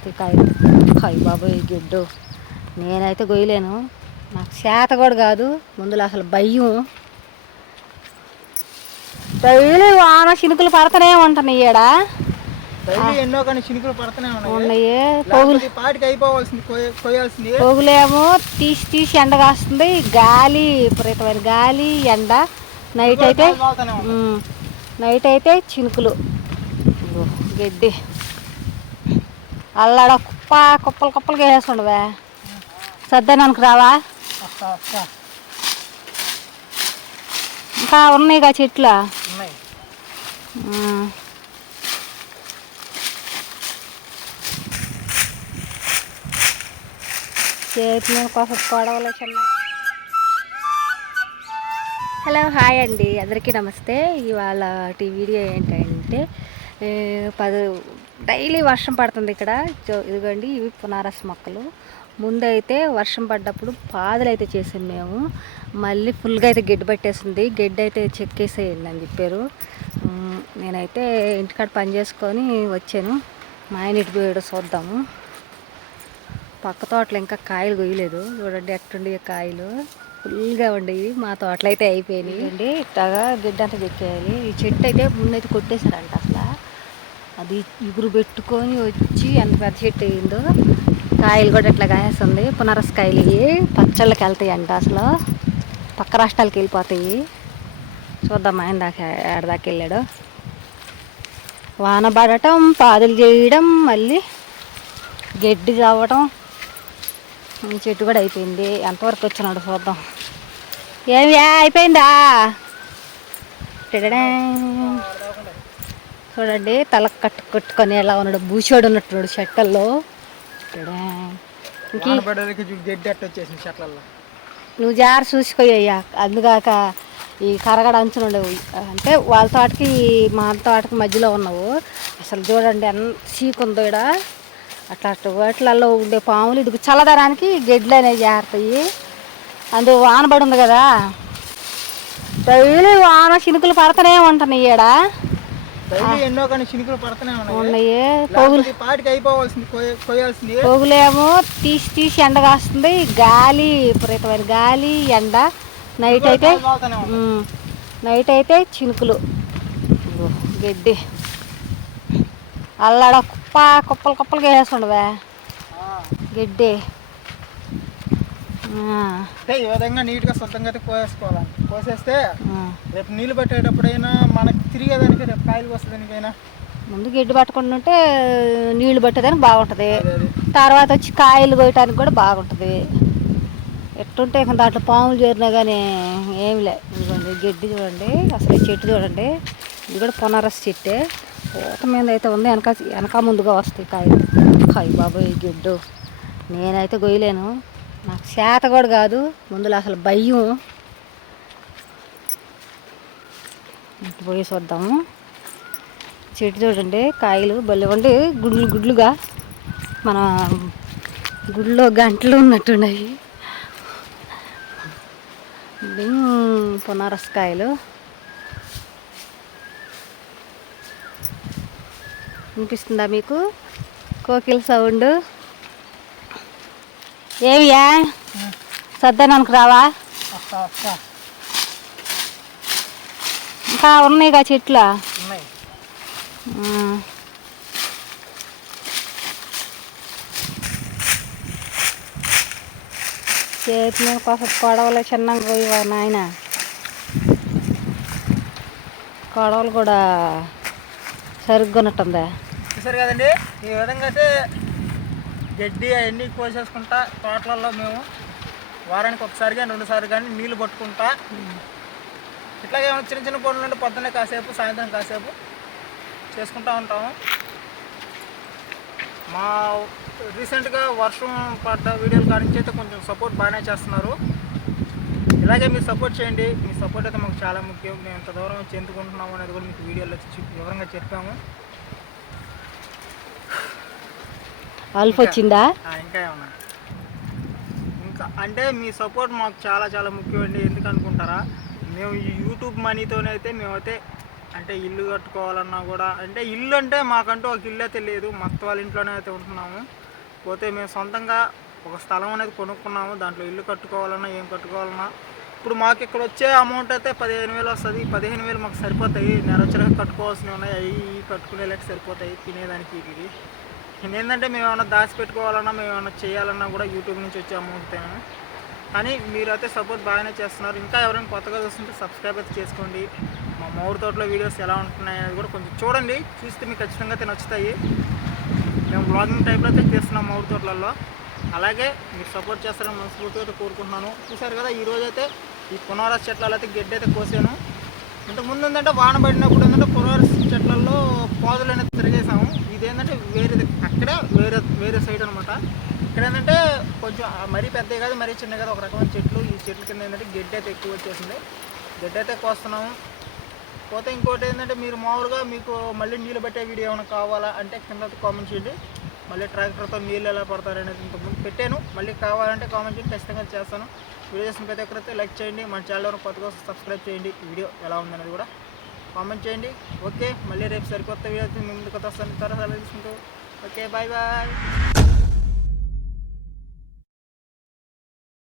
వస్తాయి కాయలు. అయ్య బాబోయ్ గిడ్డు నేనైతే గొయ్యలేను, నాకు చేత కూడా కాదు. ముందులో అసలు భయం. డైలీ వాన చినుకులు పడుతూనే ఉంటున్నాయి ఈడ. ఎన్నో కానీ చినుకులు పడుతూనే ఉన్నాయి. పొగులేమో తీసి తీసి ఎండ కాస్తుంది, గాలి విపరీతమైన గాలి ఎండ. నైట్ అయితే చినుకులు. గడ్డి అల్లాడ కుప్పలు కుప్పలుగా వేస్తుండవే. సర్దానికి రావా? ఇంకా ఉన్నాయిగా చెట్లు. చేతి మీద కోసం పడవలే చిన్న. హలో హాయ్ అండి, అందరికీ నమస్తే. ఇవాళ వీడియో ఏంటంటే డైలీ వర్షం పడుతుంది ఇక్కడ. ఇదిగోండి ఇవి పునారస్ మొక్కలు. ముందైతే వర్షం పడ్డప్పుడు పాదులు అయితే చేసాం మేము. మళ్ళీ ఫుల్గా అయితే గడ్డి పట్టేసింది. గడ్డి అయితే చెక్కేసేయండి అని చెప్పారు. నేనైతే ఇంటికాడ పని చేసుకొని వచ్చాను. మా ఆయన ఇటు పోయాడు, చూద్దాము. పక్క తోటలో ఇంకా కాయలు కొయ్యలేదు. చూడండి ఎట్టుండి కాయలు ఫుల్గా ఉండేవి. మా తోటలో అయితే అయిపోయినాయి అండి. ఇట్లాగా గడ్డి అంతా చెక్కేయాలి. ఈ చెట్టు అయితే ముందైతే కొట్టేశారంట. అసలు అది ఇగురు పెట్టుకొని వచ్చి ఎంత పెద్ద చెట్టు అయిందో. కాయలు కూడా ఇట్లా కాయేస్తుంది. పునరస్ కాయలు ఇవి పచ్చళ్ళకి వెళ్తాయి అంట. అసలు పక్క రాష్ట్రాలకు వెళ్ళిపోతాయి. చూద్దాం ఆయన దాకా ఏడదాకా వెళ్ళాడు. వాన పడటం, పాదులు చేయడం, మళ్ళీ గడ్డి చావటం. ఈ చెట్టు కూడా అయిపోయింది. ఎంతవరకు వచ్చినాడు చూద్దాం. ఏమి అయిపోయిందా? చూడండి తల కట్టుకొని ఎలా ఉన్నాడు, బూచోడు ఉన్నట్టున్నాడు చెట్లలో. నువ్వు జార చూసుకోయ్యా. అందుగాక ఈ కరగడ అంచునుండవు. అంటే వాళ్ళ తోటకి మా తోటకి మధ్యలో ఉన్నావు. అసలు చూడండి ఎంత చీకుందో ఇక్కడ. అట్లా వాటిలలో ఉండే పాములు ఇది చల్లదనానికి గెడ్లు అనేవి జారుతాయి. అందు వాన పడి ఉంది కదా, డైలీ వాన చినుకులు పడుతూనే ఉంటున్నాయి ఈడ. ఎన్నో కానీ చినుకులు పడుతూనే ఉన్నాయి. పొగులేమో తీసి తీసి ఎండ కాస్తుంది, గాలి విపరీతమైన గాలి ఎండ. నైట్ అయితే చినుకులు. గడ్డి అల్లాడ కుప్పలు కుప్పలుగా వేస్తుండవే గడ్డి. ఈ విధంగా నీట్గా శుద్ధంగా అయితే కోసేసుకోవాలి. కోసేస్తే రేపు నీళ్ళు పట్టేటప్పుడైనా మనకి తిరిగేదానికి, రేపు కాయలు వస్తుందానికైనా ముందు గడ్డి పట్టకుండా ఉంటే నీళ్లు పట్టేదానికి బాగుంటుంది. తర్వాత వచ్చి కాయలు కోయటానికి కూడా బాగుంటుంది. ఎట్టుంటే ఇంకా దాంట్లో పాములు చేరినా కానీ ఏమి లే. ఇదిగోండి గడ్డి చూడండి. అసలు ఈ చెట్టు చూడండి, ఇది కూడా పునరస్ చెట్టే. పూత మీద అయితే ఉంది. వెనక ముందుగా వస్తాయి కాయలు. అయ్య బాబోయ్ గిడ్డు నేనైతే గొయ్యలేను, నాకు చేత కూడా కాదు. ముందులో అసలు భయం. ఇటు పోయి చూద్దాము. చెట్టు చూడండి, కాయలు భలే ఉండి గుడ్లుగా మన గుడ్లో గంటలు ఉన్నట్టున్నాయి. పునరస్ కాయలు. వినిపిస్తుందా మీకు కోకిల సౌండ్? ఏమియా సర్దానికి రావా? ఇంకా ఉన్నాయిగా చెట్లు. చేతి మీద కోసం కొడవలే చిన్నగా పోయివా నాయన. కొడవలు కూడా సరిగ్గా ఉన్నట్టుందా? చూసారు కదండి. ఈ విధంగా అయితే గడ్డి అవన్నీ కోసేసుకుంటా తోటలలో మేము వారానికి ఒకసారి కానీ 2 సార్లు కానీ నీళ్ళు పట్టుకుంటా. ఇట్లాగే చిన్న చిన్న పనులు ఉంటే పొద్దున్నే కాసేపు, సాయంత్రం కాసేపు చేసుకుంటూ ఉంటాము. మా రీసెంట్గా వర్షం పడ్డ వీడియోలు కానించి అయితే కొంచెం సపోర్ట్ బాగానే చేస్తున్నారు. ఇలాగే మీరు సపోర్ట్ చేయండి. మీ సపోర్ట్ అయితే మాకు చాలా ముఖ్యం. మేము ఎంత దూరం వచ్చి ఎందుకుంటున్నాము అనేది కూడా మీకు వీడియోలో వివరంగా చెప్పాము. అల్ఫ్ వచ్చిందా? ఇంకా ఏమన్నా ఇంకా అంటే మీ సపోర్ట్ మాకు చాలా చాలా ముఖ్యం అండి. ఎందుకు అనుకుంటారా, మేము ఈ యూట్యూబ్ మనీతోనైతే మేమైతే అంటే ఇల్లు కట్టుకోవాలన్నా కూడా అంటే ఇల్లు అంటే మాకంటూ ఒక ఇల్లు అయితే లేదు, మొత్తం వాళ్ళ ఇంట్లోనే అయితే ఉంటున్నాము. పోతే మేము సొంతంగా ఒక స్థలం అనేది కొనుక్కున్నాము, దాంట్లో ఇల్లు కట్టుకోవాలన్నా ఏం కట్టుకోవాలన్నా ఇప్పుడు మాకు ఇక్కడ వచ్చే అమౌంట్ అయితే 15,000 వస్తుంది. 15,000 మాకు సరిపోతాయి, నెరవచ్చరగా కట్టుకోవాల్సినవి ఉన్నాయి, అవి కట్టుకునే లెక్క సరిపోతాయి తినేదానికి. ఇది ఏంటంటే మేము ఏమైనా దాచిపెట్టుకోవాలన్నా మేము ఏమైనా చేయాలన్నా కూడా యూట్యూబ్ నుంచి వచ్చే అమౌంట్తోనే. కానీ మీరైతే సపోర్ట్ బాగానే చేస్తున్నారు. ఇంకా ఎవరైనా కొత్తగా చూస్తుంటే సబ్స్క్రైబ్ అయితే చేసుకోండి. మా మామిడి తోటలో వీడియోస్ ఎలా ఉంటున్నాయి అనేది కూడా కొంచెం చూడండి, చూస్తే మీకు ఖచ్చితంగా అయితే నచ్చుతాయి. మేము బ్లాగింగ్ టైప్లో అయితే చేస్తున్నాం మామిడి తోటలలో. అలాగే మీరు సపోర్ట్ చేస్తారని మనస్ఫూర్తిగా కోరుకుంటున్నాను. చూసారు కదా, ఈరోజు అయితే ఈ పునారస్ చెట్లలో అయితే గడ్డి అయితే కోసాను. ఇంతకుముందు ఏంటంటే వాన పడినప్పుడు ఏంటంటే పునారస్ చెట్లలో పాదులు అనేది తిరిగేసాము. ఇదేంటంటే అక్కడే వేరే సైడ్ అనమాట. ఇక్కడ ఏంటంటే కొంచెం మరీ పెద్దవి కాదు మరీ చిన్న కాదు, ఒక రకమైన చెట్లు. ఈ చెట్ల కింద ఏంటంటే గడ్డి అయితే ఎక్కువ వచ్చేసింది, గడ్డి అయితే కోస్తున్నాము. పోతే ఇంకోటి ఏంటంటే మీరు మామూలుగా మీకు మళ్ళీ నీళ్ళు పట్టే వీడియో ఏమైనా కావాలా అంటే కింద కామెంట్ చేయండి. మళ్ళీ ట్రాక్టర్తో నీళ్ళు ఎలా పడతారు అనేది ఇంతకుముందు పెట్టాను, మళ్ళీ కావాలంటే కామెంట్ చేయండి, ఖచ్చితంగా చేస్తాను. వీడియో చేసిన ప్రతి ఒక్కరైతే లైక్ చేయండి, మన ఛానల్ కొత్తగా సబ్స్క్రైబ్ చేయండి. వీడియో ఎలా ఉందనేది కూడా కామెంట్ చేయండి. ఓకే, మళ్ళీ రేపు సరికొత్త వీడియో అయితే మీ ముందుకు వస్తాను. త్వరగా తీసుకుంటూ ఓకే, బాయ్ బాయ్.